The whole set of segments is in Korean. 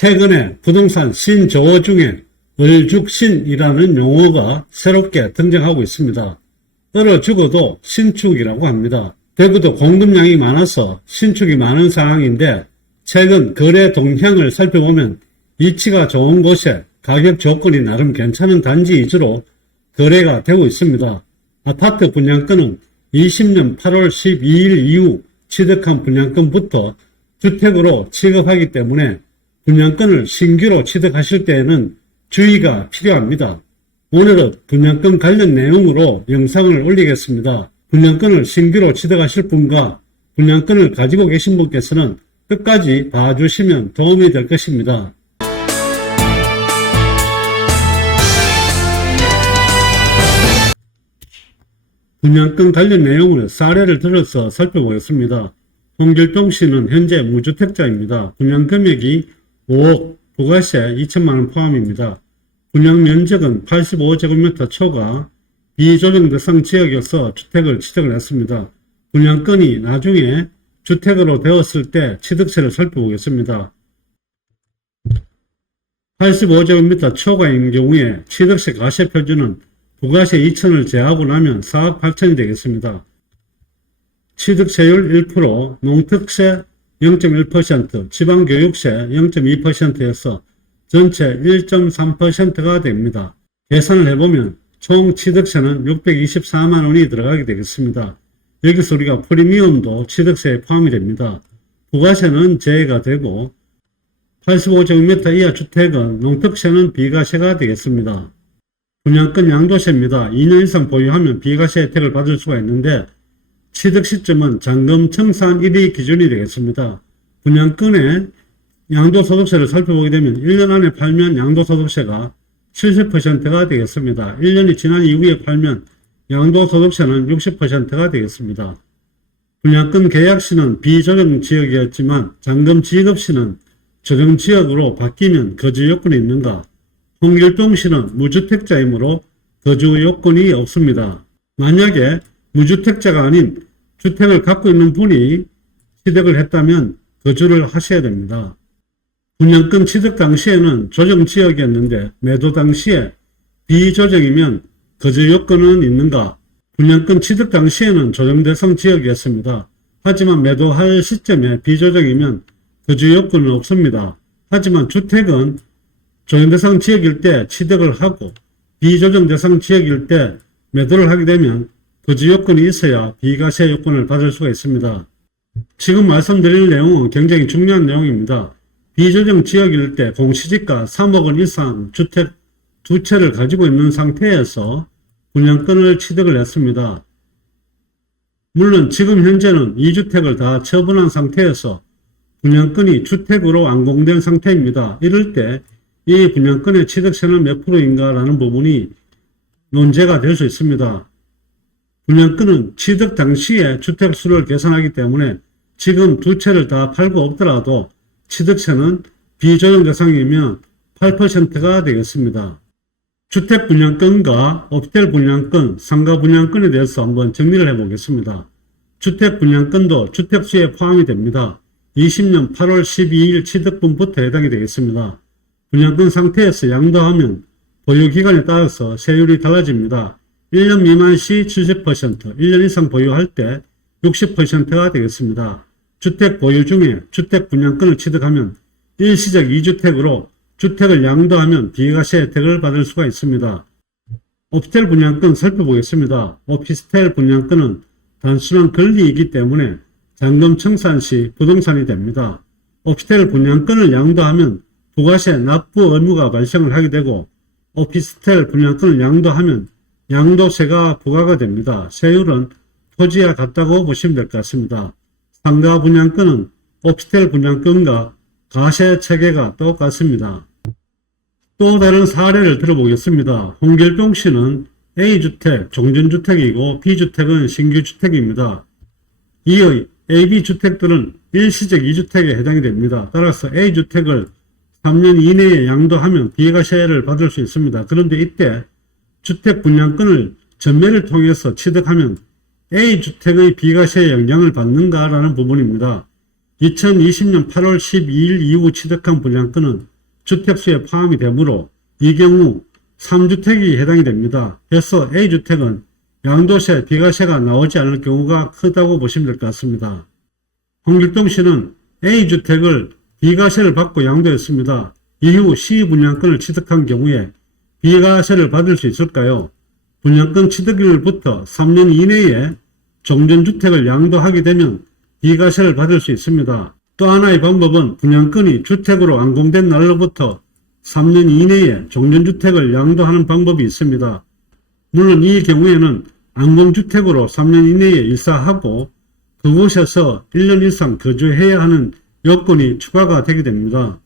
최근에 부동산 신조어 중에 을죽신이라는 용어가 새롭게 등장하고 있습니다. 얼어 죽어도 신축이라고 합니다. 대구도 공급량이 많아서 신축이 많은 상황인데 최근 거래 동향을 살펴보면 위치가 좋은 곳에 가격 조건이 나름 괜찮은 단지 위주로 거래가 되고 있습니다. 아파트 분양권은 20년 8월 12일 이후 취득한 분양권부터 주택으로 취급하기 때문에 분양권을 신규로 취득하실 때에는 주의가 필요합니다. 오늘은 분양권 관련 내용으로 영상을 올리겠습니다. 분양권을 신규로 취득하실 분과 분양권을 가지고 계신 분께서는 끝까지 봐주시면 도움이 될 것입니다. 분양권 관련 내용을 사례를 들어서 살펴보겠습니다. 홍길동씨는 현재 무주택자입니다. 분양 금액이 5억, 부가세 2천만원 포함입니다. 분양 면적은 85제곱미터 초과 비조정 대상 지역에서 주택을 취득을 했습니다. 분양권이 나중에 주택으로 되었을 때 취득세를 살펴보겠습니다. 85제곱미터 초과인 경우에 취득세 과세 표준은 부가세 2천을 제하고 나면 4억 8천이 되겠습니다. 취득세율 1%, 농특세 0.1%, 지방교육세 0.2%에서 전체 1.3%가 됩니다. 계산을 해보면 총 취득세는 624만원이 들어가게 되겠습니다. 여기서 우리가 프리미엄도 취득세에 포함이 됩니다. 부가세는 제외가 되고 85제곱미터 이하 주택은 농특세는 비과세가 되겠습니다. 분양권 양도세입니다. 2년 이상 보유하면 비과세 혜택을 받을 수가 있는데 취득 시점은 잔금 청산 1위 기준이 되겠습니다. 분양권의 양도소득세를 살펴보게 되면 1년 안에 팔면 양도소득세가 70%가 되겠습니다. 1년이 지난 이후에 팔면 양도소득세는 60%가 되겠습니다. 분양권 계약시는 비조정 지역이었지만 잔금 지급시는 조정 지역으로 바뀌면 거주 요건이 있는가? 홍길동시는 무주택자이므로 거주 요건이 없습니다. 만약에 무주택자가 아닌 주택을 갖고 있는 분이 취득을 했다면 거주를 하셔야 됩니다. 분양권 취득 당시에는 조정지역이었는데 매도 당시에 비조정이면 거주 요건은 있는가? 분양권 취득 당시에는 조정대상 지역이었습니다. 하지만 매도할 시점에 비조정이면 거주 요건은 없습니다. 하지만 주택은 조정대상 지역일 때 취득을 하고 비조정대상 지역일 때 매도를 하게 되면 거주 요건이 있어야 비과세 요건을 받을 수가 있습니다. 지금 말씀드릴 내용은 굉장히 중요한 내용입니다. 비조정 지역일 때 공시지가 3억 원 이상 주택 2채를 가지고 있는 상태에서 분양권을 취득을 했습니다. 물론 지금 현재는 2주택을 다 처분한 상태에서 분양권이 주택으로 완공된 상태입니다. 이럴 때 이 분양권의 취득세는 몇 프로인가 라는 부분이 논제가 될 수 있습니다. 분양권은 취득 당시에 주택수를 계산하기 때문에 지금 2채를 다 팔고 없더라도 취득세는 비조정 대상이면 8%가 되겠습니다. 주택 분양권과 업델 분양권, 상가 분양권에 대해서 한번 정리를 해보겠습니다. 주택 분양권도 주택수에 포함이 됩니다. 20년 8월 12일 취득분부터 해당이 되겠습니다. 분양권 상태에서 양도하면 보유기간에 따라서 세율이 달라집니다. 1년 미만 시 70%, 1년 이상 보유할 때 60%가 되겠습니다. 주택 보유 중에 주택 분양권을 취득하면 일시적 2주택으로 주택을 양도하면 비과세 혜택을 받을 수가 있습니다. 오피스텔 분양권 살펴보겠습니다. 오피스텔 분양권은 단순한 권리이기 때문에 잔금 청산 시 부동산이 됩니다. 오피스텔 분양권을 양도하면 부가세 납부 의무가 발생을 하게 되고 오피스텔 분양권을 양도하면 양도세가 부과가 됩니다. 세율은 토지와 같다고 보시면 될 것 같습니다. 상가 분양권은 오피스텔 분양권과 과세 체계가 똑같습니다. 또 다른 사례를 들어보겠습니다. 홍길동시는 A주택, 종전주택이고 B주택은 신규주택입니다. 이의 AB주택들은 일시적 2주택에 해당이 됩니다. 따라서 A주택을 3년 이내에 양도하면 비과세를 받을 수 있습니다. 그런데 이때 주택 분양권을 전매를 통해서 취득하면 A주택의 비과세에 영향을 받는가라는 부분입니다. 2020년 8월 12일 이후 취득한 분양권은 주택수에 포함이 되므로 이 경우 3주택이 해당이 됩니다. 해서 A주택은 양도세, 비과세가 나오지 않을 경우가 크다고 보시면 될 것 같습니다. 홍길동 씨는 A주택을 비과세를 받고 양도했습니다. 이후 시분양권을 취득한 경우에 비과세를 받을 수 있을까요? 분양권 취득일부터 3년 이내에 종전주택을 양도하게 되면 비과세를 받을 수 있습니다. 또 하나의 방법은 분양권이 주택으로 완공된 날로부터 3년 이내에 종전주택을 양도하는 방법이 있습니다. 물론 이 경우에는 완공주택으로 3년 이내에 이사하고 그곳에서 1년 이상 거주해야 하는 요건이 추가가 되게 됩니다.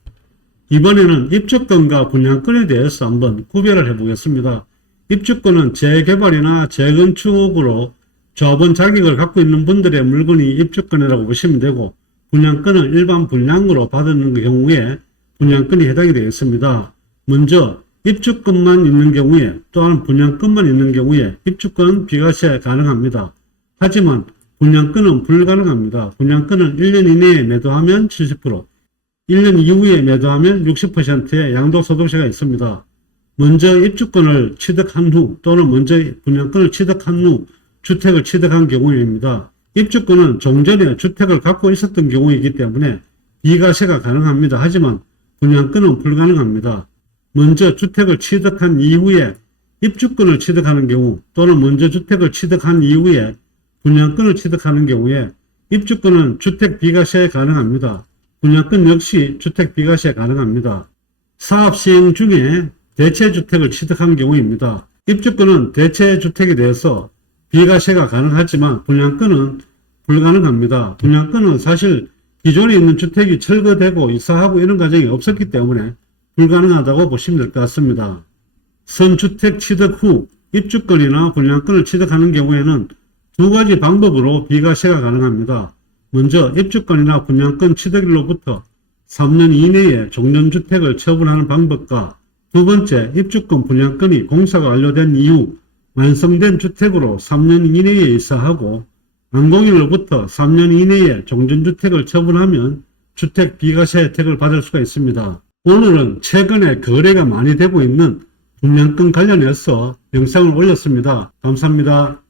이번에는 입주권과 분양권에 대해서 한번 구별을 해보겠습니다. 입주권은 재개발이나 재건축으로 조합원 자격을 갖고 있는 분들의 물건이 입주권이라고 보시면 되고, 분양권은 일반 분양으로 받는 경우에 분양권이 해당이 되겠습니다. 먼저 입주권만 있는 경우에, 또한 분양권만 있는 경우에 입주권 비과세 가능합니다. 하지만 분양권은 불가능합니다. 분양권은 1년 이내에 매도하면 70%, 1년 이후에 매도하면 60%의 양도소득세가 있습니다. 먼저 입주권을 취득한 후 또는 먼저 분양권을 취득한 후 주택을 취득한 경우입니다. 입주권은 좀 전에 주택을 갖고 있었던 경우이기 때문에 비과세가 가능합니다. 하지만 분양권은 불가능합니다. 먼저 주택을 취득한 이후에 입주권을 취득하는 경우 또는 먼저 주택을 취득한 이후에 분양권을 취득하는 경우에 입주권은 주택 비과세 가능합니다. 분양권 역시 주택 비과세 가능합니다. 사업 시행 중에 대체주택을 취득한 경우입니다. 입주권은 대체주택에 대해서 비과세가 가능하지만 분양권은 불가능합니다. 분양권은 사실 기존에 있는 주택이 철거되고 이사하고 이런 과정이 없었기 때문에 불가능하다고 보시면 될 것 같습니다. 선주택 취득 후 입주권이나 분양권을 취득하는 경우에는 두 가지 방법으로 비과세가 가능합니다. 먼저 입주권이나 분양권 취득일로부터 3년 이내에 종전주택을 처분하는 방법과 두 번째, 입주권 분양권이 공사가 완료된 이후 완성된 주택으로 3년 이내에 이사하고 완공일로부터 3년 이내에 종전주택을 처분하면 주택 비과세 혜택을 받을 수가 있습니다. 오늘은 최근에 거래가 많이 되고 있는 분양권 관련해서 영상을 올렸습니다. 감사합니다.